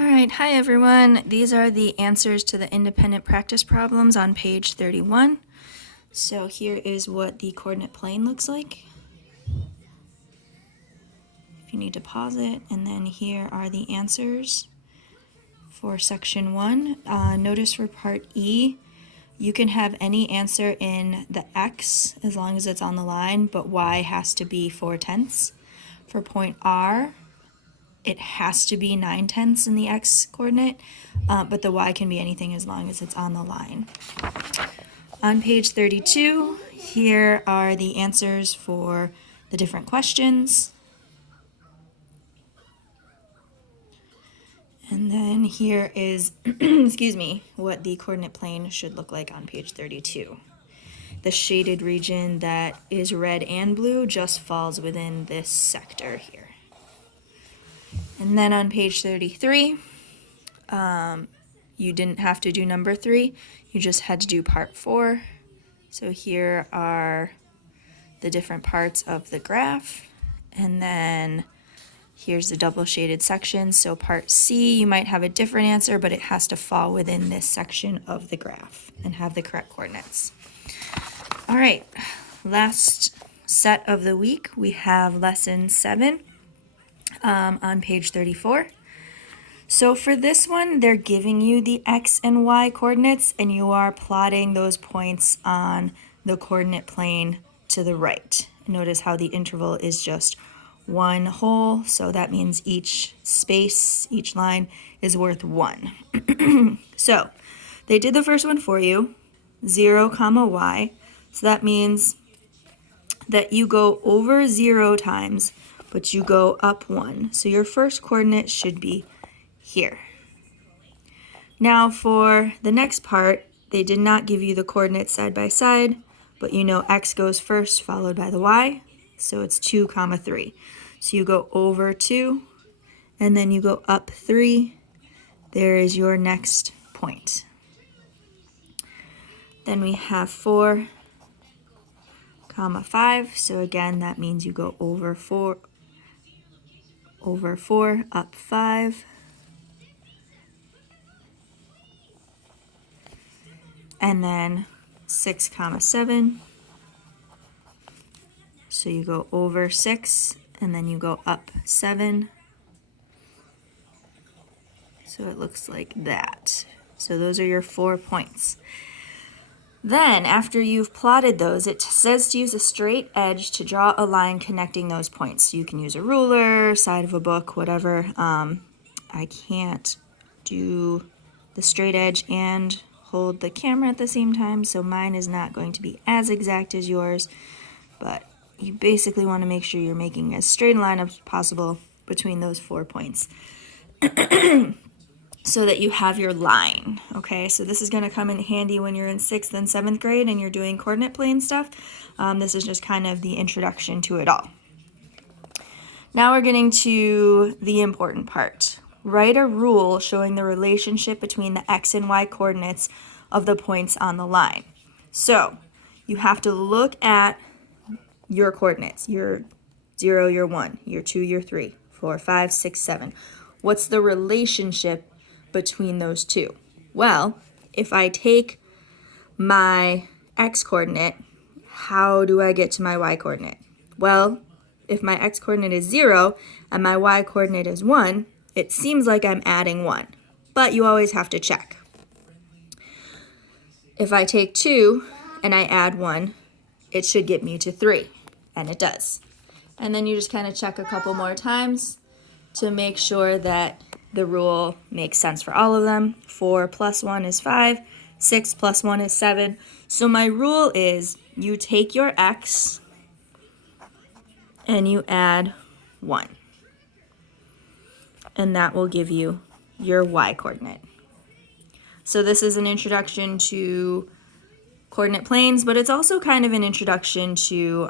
All right, hi everyone. These are the answers to the independent practice problems on page 31. So here is what the coordinate plane looks like. If you need to pause it, and then here are the answers for section 1. Notice for part E, you can have any answer in the X as long as it's on the line, but Y has to be 4/10. For point R, it has to be 9/10 in the X coordinate, but the Y can be anything as long as it's on the line. On page 32, here are the answers for the different questions. And then here is, excuse me, what the coordinate plane should look like on page 32. The shaded region that is red and blue just falls within this sector here. And then on page 33, you didn't have to do number 3, you just had to do part 4. So here are the different parts of the graph, and then here's the double shaded section. So part C, you might have a different answer, but it has to fall within this section of the graph and have the correct coordinates. All right, last set of the week, we have lesson 7 on page 34. So for this one, they're giving you the X and Y coordinates, and you are plotting those points on the coordinate plane to the right. Notice how the interval is just one whole, so that means each space, each line is worth 1. So they did the first one for you, 0, y. So that means that you go over 0 times, but you go up 1. So your first coordinate should be here. Now for the next part, they did not give you the coordinates side by side, but you know X goes first followed by the Y, so it's 2, 3. So you go over 2, and then you go up 3. There is your next point. Then we have 4, 5. So again, that means you go over 4, up 5. And then 6, 7. So you go over 6, and then you go up 7. So it looks like that. So those are your 4 points. Then, after you've plotted those, it says to use a straight edge to draw a line connecting those points. You can use a ruler, side of a book, whatever. I can't do the straight edge and hold the camera at the same time, so mine is not going to be as exact as yours, but you basically want to make sure you're making as straight a line as possible between those 4 points so that you have your line. Okay, so this is going to come in handy when you're in 6th and 7th grade and you're doing coordinate plane stuff. This is just kind of the introduction to it all. Now we're getting to the important part. Write a rule showing the relationship between the X and Y coordinates of the points on the line. So you have to look at your coordinates, your 0, your 1, your 2, your 3, 4, 5, 6, 7. What's the relationship between those two? Well, if I take my X coordinate, how do I get to my Y coordinate? Well, if my X coordinate is 0 and my Y coordinate is 1, it seems like I'm adding 1, but you always have to check. If I take 2 and I add 1, it should get me to 3, and it does. And then you just kind of check a couple more times to make sure that the rule makes sense for all of them. 4 plus 1 is 5, 6 plus 1 is 7. So my rule is you take your X and you add 1. And that will give you your Y coordinate. So this is an introduction to coordinate planes, but it's also kind of an introduction to